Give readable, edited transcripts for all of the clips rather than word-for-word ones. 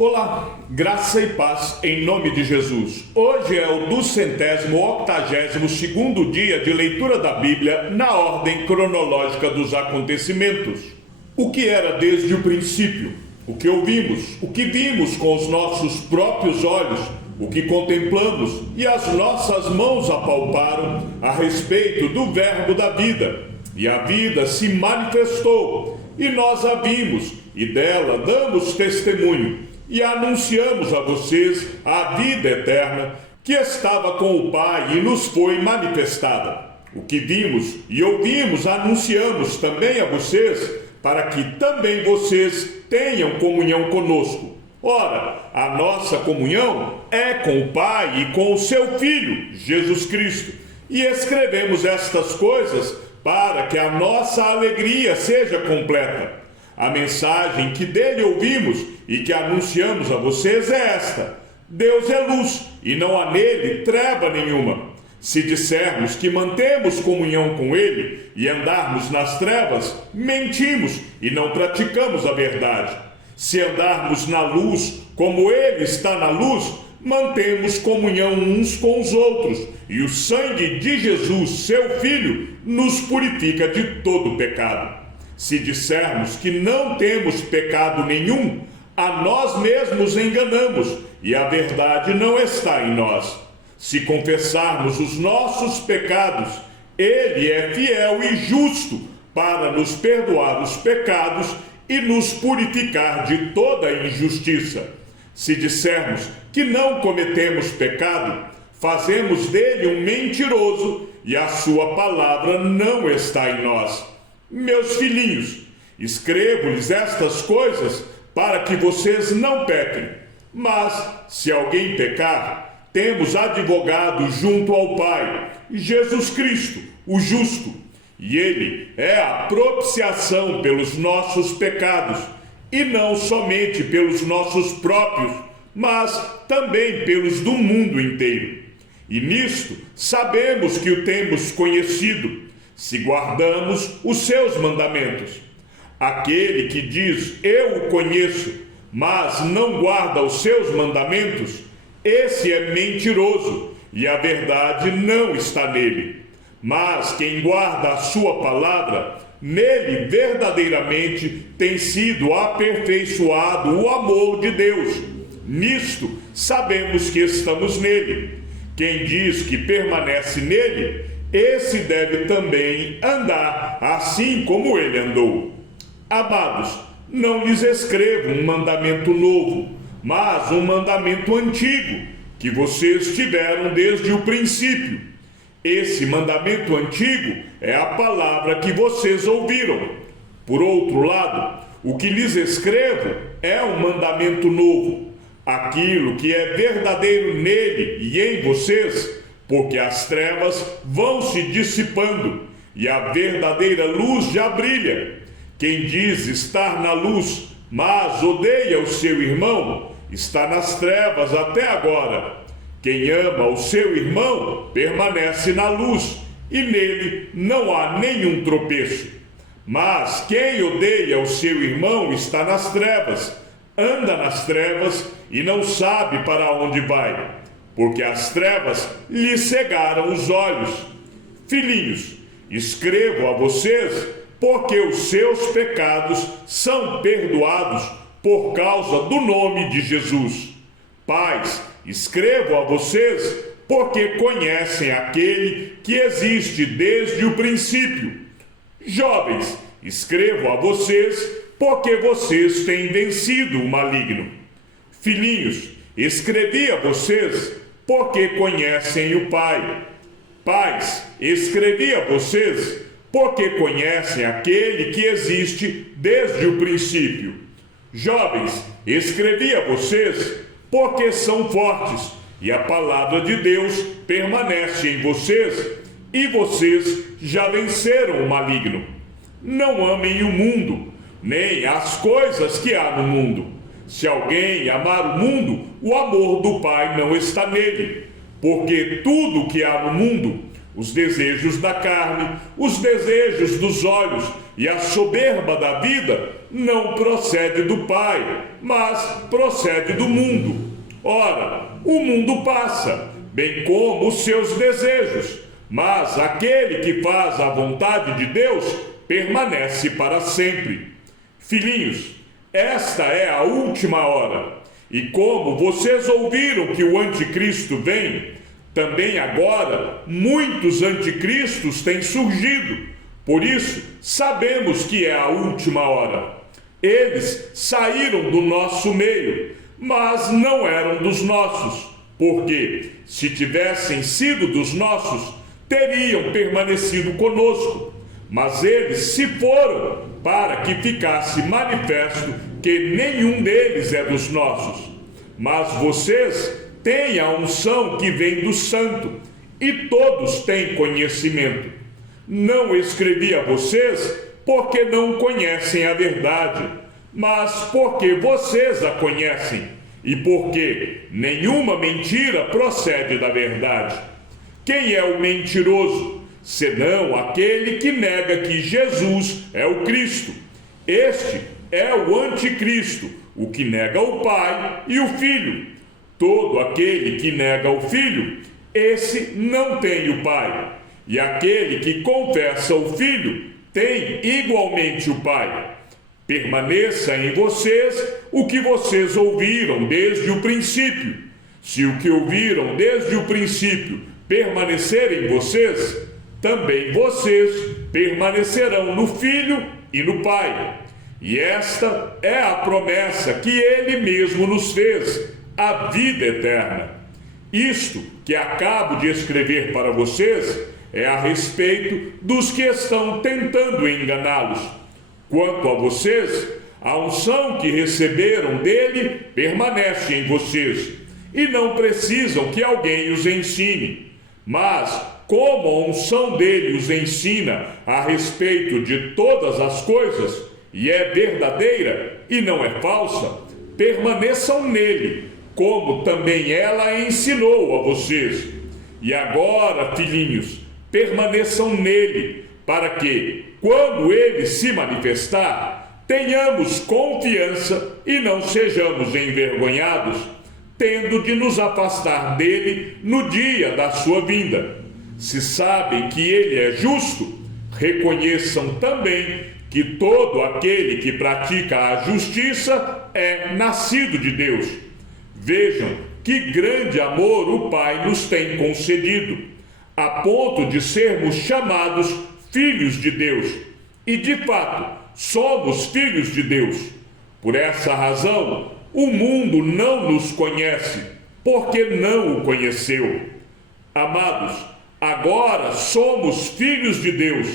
Olá, graça e paz em nome de Jesus. Hoje é o 282º dia de leitura da Bíblia na ordem cronológica dos acontecimentos. O que era desde o princípio, o que ouvimos, o que vimos com os nossos próprios olhos, o que contemplamos e as nossas mãos apalparam a respeito do verbo da vida. E a vida se manifestou, e nós a vimos, e dela damos testemunho. E anunciamos a vocês a vida eterna que estava com o Pai e nos foi manifestada. O que vimos e ouvimos anunciamos também a vocês, para que também vocês tenham comunhão conosco. Ora, a nossa comunhão é com o Pai e com o seu Filho, Jesus Cristo. E escrevemos estas coisas para que a nossa alegria seja completa. A mensagem que dele ouvimos e que anunciamos a vocês é esta: Deus é luz e não há nele treva nenhuma. Se dissermos que mantemos comunhão com ele e andarmos nas trevas, mentimos e não praticamos a verdade. Se andarmos na luz como ele está na luz, mantemos comunhão uns com os outros, e o sangue de Jesus, seu Filho, nos purifica de todo pecado. Se dissermos que não temos pecado nenhum, a nós mesmos enganamos, e a verdade não está em nós. Se confessarmos os nossos pecados, ele é fiel e justo para nos perdoar os pecados e nos purificar de toda injustiça. Se dissermos que não cometemos pecado, fazemos dele um mentiroso e a sua palavra não está em nós. Meus filhinhos, escrevo-lhes estas coisas para que vocês não pequem. Mas, se alguém pecar, temos advogado junto ao Pai, Jesus Cristo, o justo. E ele é a propiciação pelos nossos pecados, e não somente pelos nossos próprios, mas também pelos do mundo inteiro. E nisto sabemos que o temos conhecido, se guardamos os seus mandamentos. Aquele que diz, eu o conheço, mas não guarda os seus mandamentos, esse é mentiroso, e a verdade não está nele. Mas quem guarda a sua palavra, nele verdadeiramente tem sido aperfeiçoado o amor de Deus. Nisto sabemos que estamos nele. Quem diz que permanece nele, esse deve também andar assim como ele andou. Amados, não lhes escrevo um mandamento novo, mas um mandamento antigo, que vocês tiveram desde o princípio. Esse mandamento antigo é a palavra que vocês ouviram. Por outro lado, o que lhes escrevo é um mandamento novo, aquilo que é verdadeiro nele e em vocês, porque as trevas vão se dissipando e a verdadeira luz já brilha. Quem diz estar na luz, mas odeia o seu irmão, está nas trevas até agora. Quem ama o seu irmão permanece na luz, e nele não há nenhum tropeço. Mas quem odeia o seu irmão está nas trevas, anda nas trevas e não sabe para onde vai, porque as trevas lhe cegaram os olhos. Filhinhos, escrevo a vocês porque os seus pecados são perdoados por causa do nome de Jesus. Pais, escrevo a vocês porque conhecem aquele que existe desde o princípio. Jovens, escrevo a vocês porque vocês têm vencido o maligno. Filhinhos, escrevi a vocês porque conhecem o Pai. Pais, escrevi a vocês porque conhecem aquele que existe desde o princípio. Jovens, escrevi a vocês porque são fortes, e a palavra de Deus permanece em vocês, e vocês já venceram o maligno. Não amem o mundo, nem as coisas que há no mundo. Se alguém amar o mundo, o amor do Pai não está nele, porque tudo o que há no mundo, os desejos da carne, os desejos dos olhos e a soberba da vida, não procede do Pai, mas procede do mundo. Ora, o mundo passa, bem como os seus desejos, mas aquele que faz a vontade de Deus permanece para sempre. Filhinhos, esta é a última hora. E como vocês ouviram que o anticristo vem, também agora muitos anticristos têm surgido. Por isso, sabemos que é a última hora. Eles saíram do nosso meio, mas não eram dos nossos, porque, se tivessem sido dos nossos, teriam permanecido conosco. Mas eles se foram para que ficasse manifesto que nenhum deles é dos nossos. Mas vocês têm a unção que vem do Santo, e todos têm conhecimento. Não escrevi a vocês porque não conhecem a verdade, mas porque vocês a conhecem, e porque nenhuma mentira procede da verdade. Quem é o mentiroso, senão aquele que nega que Jesus é o Cristo? Este é o anticristo, o que nega o Pai e o Filho. Todo aquele que nega o Filho, esse não tem o Pai. E aquele que confessa o Filho, tem igualmente o Pai. Permaneça em vocês o que vocês ouviram desde o princípio. Se o que ouviram desde o princípio permanecer em vocês, também vocês permanecerão no Filho e no Pai. E esta é a promessa que Ele mesmo nos fez, a vida eterna. Isto que acabo de escrever para vocês é a respeito dos que estão tentando enganá-los. Quanto a vocês, a unção que receberam dele permanece em vocês, e não precisam que alguém os ensine. Mas, como a unção dele os ensina a respeito de todas as coisas, e é verdadeira e não é falsa, permaneçam nele, como também ela ensinou a vocês. E agora, filhinhos, permaneçam nele, para que, quando ele se manifestar, tenhamos confiança e não sejamos envergonhados, tendo de nos afastar dele no dia da sua vinda. Se sabem que ele é justo, reconheçam também que todo aquele que pratica a justiça é nascido de Deus. Vejam que grande amor o Pai nos tem concedido, a ponto de sermos chamados filhos de Deus. E de fato, somos filhos de Deus. Por essa razão, o mundo não nos conhece, porque não o conheceu. Amados, agora somos filhos de Deus,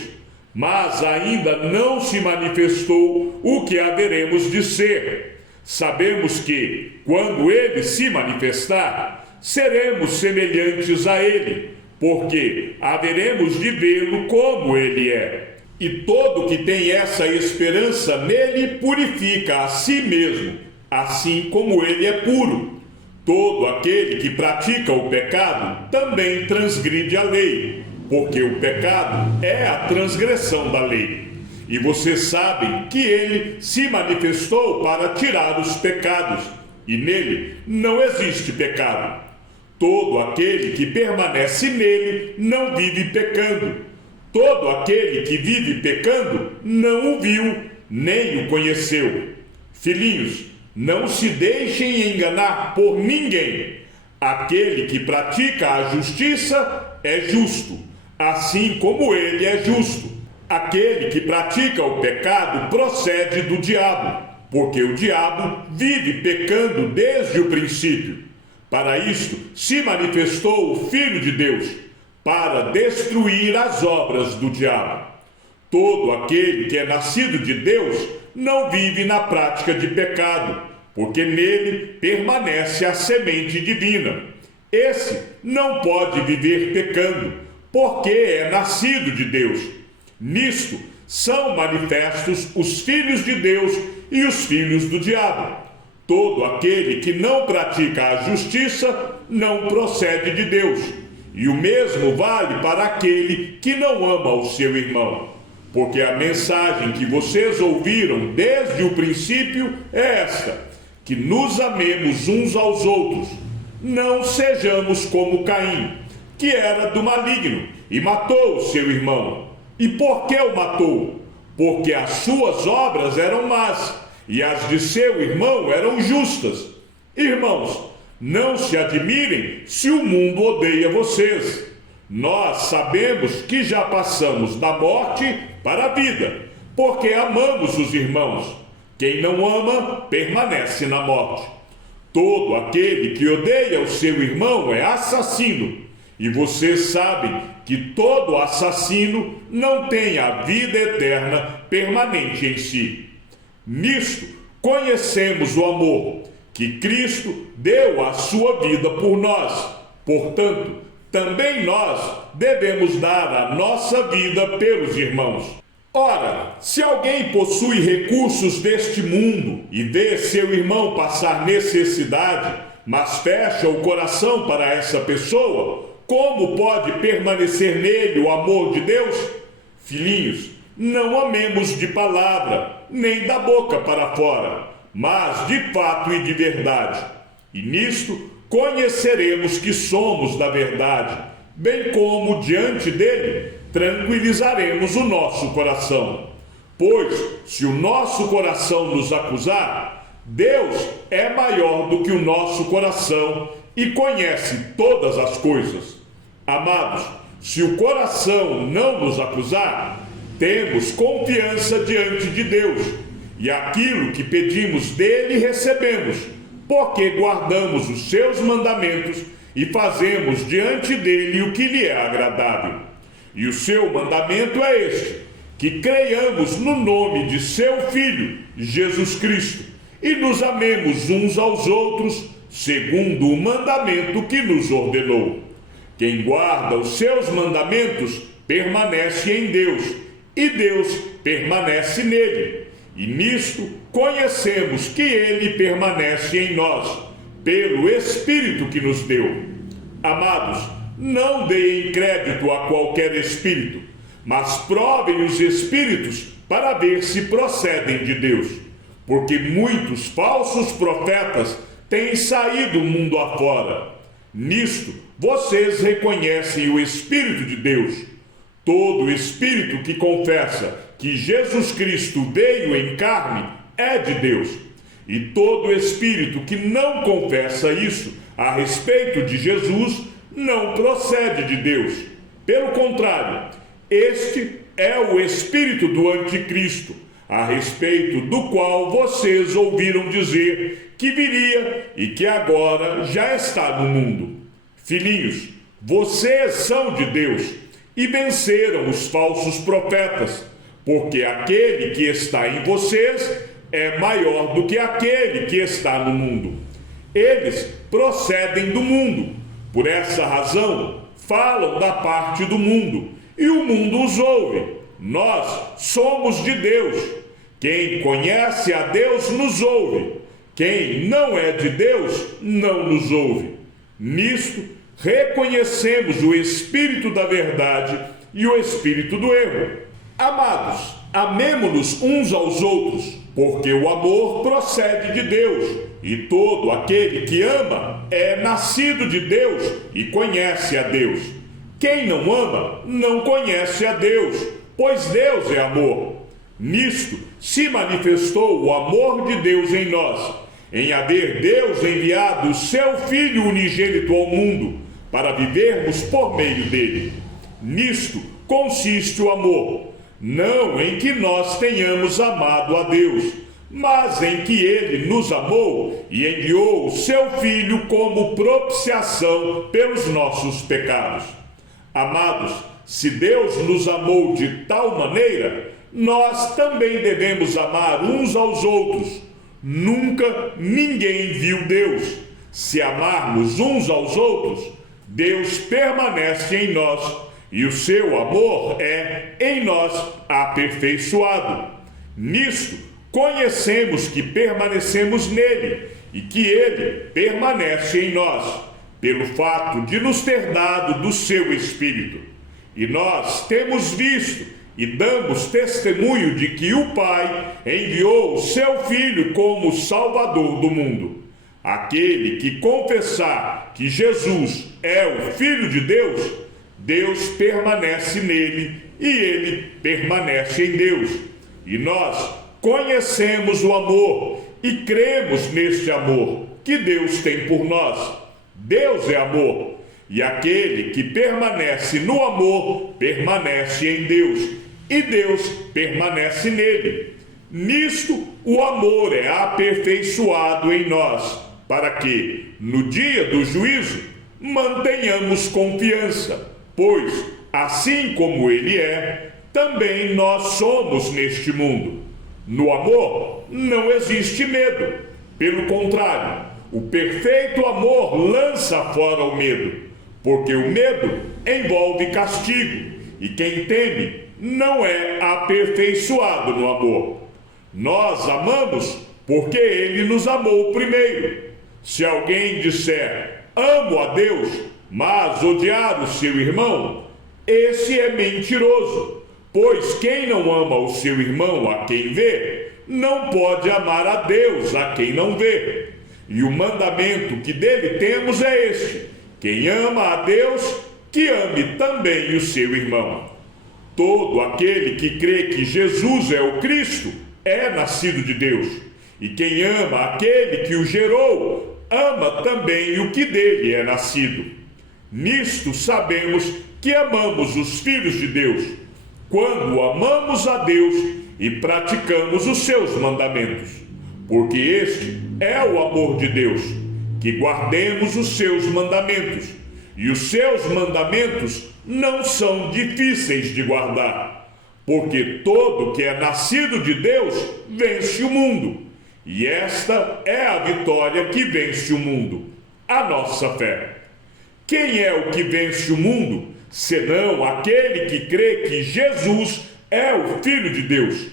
mas ainda não se manifestou o que haveremos de ser. Sabemos que, quando ele se manifestar, seremos semelhantes a ele, porque haveremos de vê-lo como ele é. E todo que tem essa esperança nele purifica a si mesmo, assim como ele é puro. Todo aquele que pratica o pecado também transgride a lei, porque o pecado é a transgressão da lei. E vocês sabem que ele se manifestou para tirar os pecados, e nele não existe pecado. Todo aquele que permanece nele não vive pecando. Todo aquele que vive pecando não o viu, nem o conheceu. Filhinhos, não se deixem enganar por ninguém. Aquele que pratica a justiça é justo, assim como ele é justo. Aquele que pratica o pecado procede do diabo, porque o diabo vive pecando desde o princípio. Para isto se manifestou o Filho de Deus, para destruir as obras do diabo. Todo aquele que é nascido de Deus não vive na prática de pecado, porque nele permanece a semente divina. Esse não pode viver pecando, porque é nascido de Deus. Nisto são manifestos os filhos de Deus e os filhos do diabo. Todo aquele que não pratica a justiça não procede de Deus, e o mesmo vale para aquele que não ama o seu irmão. porque a mensagem que vocês ouviram desde o princípio é esta: que nos amemos uns aos outros. Não sejamos como Caim, que era do maligno e matou o seu irmão. E por que o matou? Porque as suas obras eram más e as de seu irmão eram justas. Irmãos, não se admirem se o mundo odeia vocês. Nós sabemos que já passamos da morte para a vida, porque amamos os irmãos. Quem não ama, permanece na morte. Todo aquele que odeia o seu irmão é assassino. E vocês sabem que todo assassino não tem a vida eterna permanente em si. Nisto conhecemos o amor, que Cristo deu a sua vida por nós. Portanto, também nós devemos dar a nossa vida pelos irmãos. Ora, se alguém possui recursos deste mundo e vê seu irmão passar necessidade, mas fecha o coração para essa pessoa, como pode permanecer nele o amor de Deus? Filhinhos, não amemos de palavra, nem da boca para fora, mas de fato e de verdade. E nisto conheceremos que somos da verdade, bem como diante dele tranquilizaremos o nosso coração. Pois, se o nosso coração nos acusar, Deus é maior do que o nosso coração e conhece todas as coisas. Amados, se o coração não nos acusar, temos confiança diante de Deus, e aquilo que pedimos dele recebemos, porque guardamos os seus mandamentos e fazemos diante dele o que lhe é agradável. E o seu mandamento é este: que creiamos no nome de seu Filho, Jesus Cristo, e nos amemos uns aos outros, segundo o mandamento que nos ordenou. Quem guarda os seus mandamentos permanece em Deus, e Deus permanece nele. E nisto conhecemos que ele permanece em nós, pelo Espírito que nos deu. Amados, não deem crédito a qualquer espírito, mas provem os espíritos para ver se procedem de Deus, porque muitos falsos profetas têm saído mundo afora. Nisto, vocês reconhecem o Espírito de Deus. Todo espírito que confessa que Jesus Cristo veio em carne é de Deus. E todo espírito que não confessa isso a respeito de Jesus não procede de Deus. Pelo contrário, este é o espírito do anticristo, a respeito do qual vocês ouviram dizer que viria e que agora já está no mundo. Filhinhos, vocês são de Deus e venceram os falsos profetas, porque aquele que está em vocês é maior do que aquele que está no mundo. Eles procedem do mundo. Por essa razão, falam da parte do mundo, e o mundo os ouve. Nós somos de Deus. Quem conhece a Deus nos ouve. Quem não é de Deus não nos ouve. Nisto, reconhecemos o espírito da verdade e o espírito do erro. Amados, amemo-nos uns aos outros, porque o amor procede de Deus. E todo aquele que ama é nascido de Deus e conhece a Deus. Quem não ama não conhece a Deus, pois Deus é amor. Nisto se manifestou o amor de Deus em nós, em haver Deus enviado o seu Filho unigênito ao mundo, para vivermos por meio dele. Nisto consiste o amor, não em que nós tenhamos amado a Deus, mas em que ele nos amou e enviou o seu Filho como propiciação pelos nossos pecados. Amados, se Deus nos amou de tal maneira, nós também devemos amar uns aos outros. Nunca ninguém viu Deus. Se amarmos uns aos outros, Deus permanece em nós e o seu amor é em nós aperfeiçoado. Nisto, conhecemos que permanecemos nele e que ele permanece em nós, pelo fato de nos ter dado do seu Espírito. E nós temos visto e damos testemunho de que o Pai enviou o seu Filho como Salvador do mundo. Aquele que confessar que Jesus é o Filho de Deus, Deus permanece nele e ele permanece em Deus. E nós conhecemos o amor e cremos neste amor que Deus tem por nós. Deus é amor, e aquele que permanece no amor permanece em Deus, e Deus permanece nele. Nisto o amor é aperfeiçoado em nós, para que, no dia do juízo, mantenhamos confiança, pois, assim como ele é, também nós somos neste mundo. No amor não existe medo. Pelo contrário, o perfeito amor lança fora o medo, porque o medo envolve castigo, e quem teme não é aperfeiçoado no amor. Nós amamos porque ele nos amou primeiro. Se alguém disser, amo a Deus, mas odiar o seu irmão, esse é mentiroso. Pois quem não ama o seu irmão a quem vê, não pode amar a Deus a quem não vê. E o mandamento que dele temos é este: quem ama a Deus, que ame também o seu irmão. Todo aquele que crê que Jesus é o Cristo é nascido de Deus. E quem ama aquele que o gerou, ama também o que dele é nascido. Nisto sabemos que amamos os filhos de Deus, quando amamos a Deus e praticamos os seus mandamentos. Porque este é o amor de Deus, que guardemos os seus mandamentos. E os seus mandamentos não são difíceis de guardar, porque todo que é nascido de Deus vence o mundo. E esta é a vitória que vence o mundo, a nossa fé. Quem é o que vence o mundo, senão aquele que crê que Jesus é o Filho de Deus?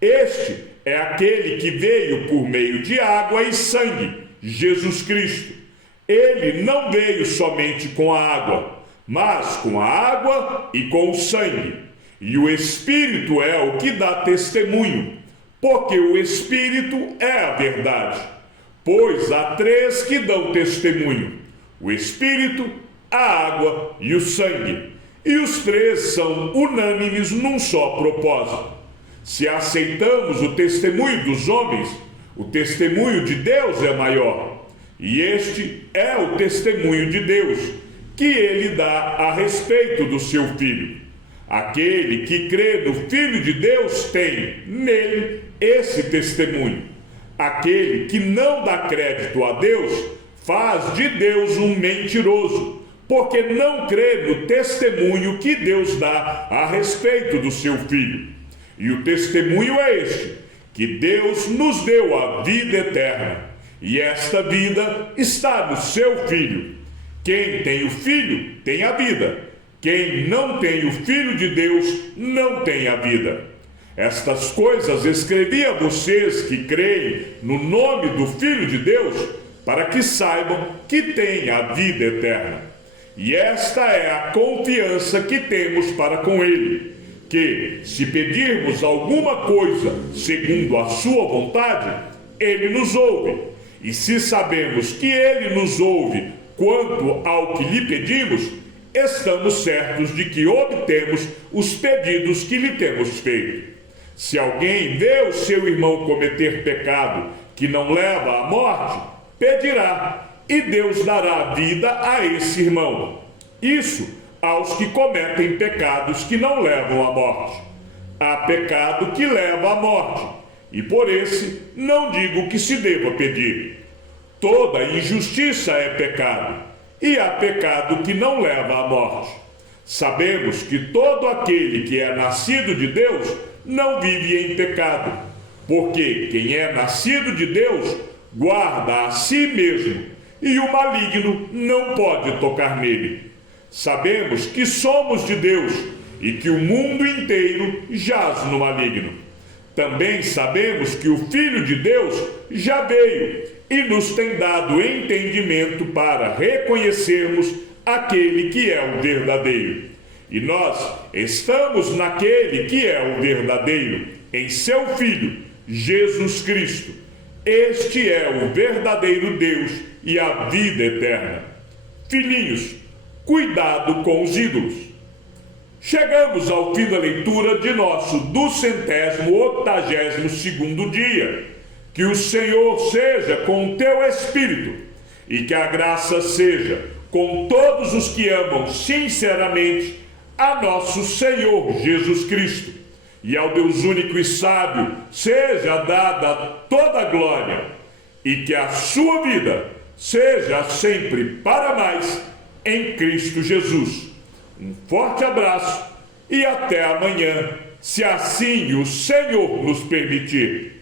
Este é aquele que veio por meio de água e sangue, Jesus Cristo. Ele não veio somente com a água, mas com a água e com o sangue. E o Espírito é o que dá testemunho, porque o Espírito é a verdade. Pois há três que dão testemunho: o Espírito, a água e o sangue. E os três são unânimes num só propósito. Se aceitamos o testemunho dos homens, o testemunho de Deus é maior. E este é o testemunho de Deus, que ele dá a respeito do seu Filho. Aquele que crê no Filho de Deus tem, nele, esse testemunho. Aquele que não dá crédito a Deus, faz de Deus um mentiroso, porque não crê no testemunho que Deus dá a respeito do seu Filho. E o testemunho é este: que Deus nos deu a vida eterna, e esta vida está no seu Filho. Quem tem o Filho tem a vida. Quem não tem o Filho de Deus não tem a vida. Estas coisas escrevi a vocês que creem no nome do Filho de Deus, para que saibam que têm a vida eterna. E esta é a confiança que temos para com Ele, que, se pedirmos alguma coisa segundo a sua vontade, Ele nos ouve. E se sabemos que Ele nos ouve quanto ao que lhe pedimos, estamos certos de que obtemos os pedidos que lhe temos feito. Se alguém vê o seu irmão cometer pecado que não leva à morte, pedirá, e Deus dará vida a esse irmão. Isso aos que cometem pecados que não levam à morte. Há pecado que leva à morte, e por esse não digo que se deva pedir. Toda injustiça é pecado, e há pecado que não leva à morte. Sabemos que todo aquele que é nascido de Deus não vive em pecado, porque quem é nascido de Deus guarda a si mesmo, e o maligno não pode tocar nele. Sabemos que somos de Deus e que o mundo inteiro jaz no maligno. Também sabemos que o Filho de Deus já veio e nos tem dado entendimento para reconhecermos aquele que é o verdadeiro. E nós estamos naquele que é o verdadeiro, em seu Filho, Jesus Cristo. Este é o verdadeiro Deus e a vida eterna. Filhinhos, cuidado com os ídolos. Chegamos ao fim da leitura de nosso 282º dia. Que o Senhor seja com o teu espírito e que a graça seja com todos os que amam sinceramente a nosso Senhor Jesus Cristo. E ao Deus único e sábio seja dada toda a glória e que a sua vida seja sempre para mais em Cristo Jesus. Um forte abraço e até amanhã, se assim o Senhor nos permitir.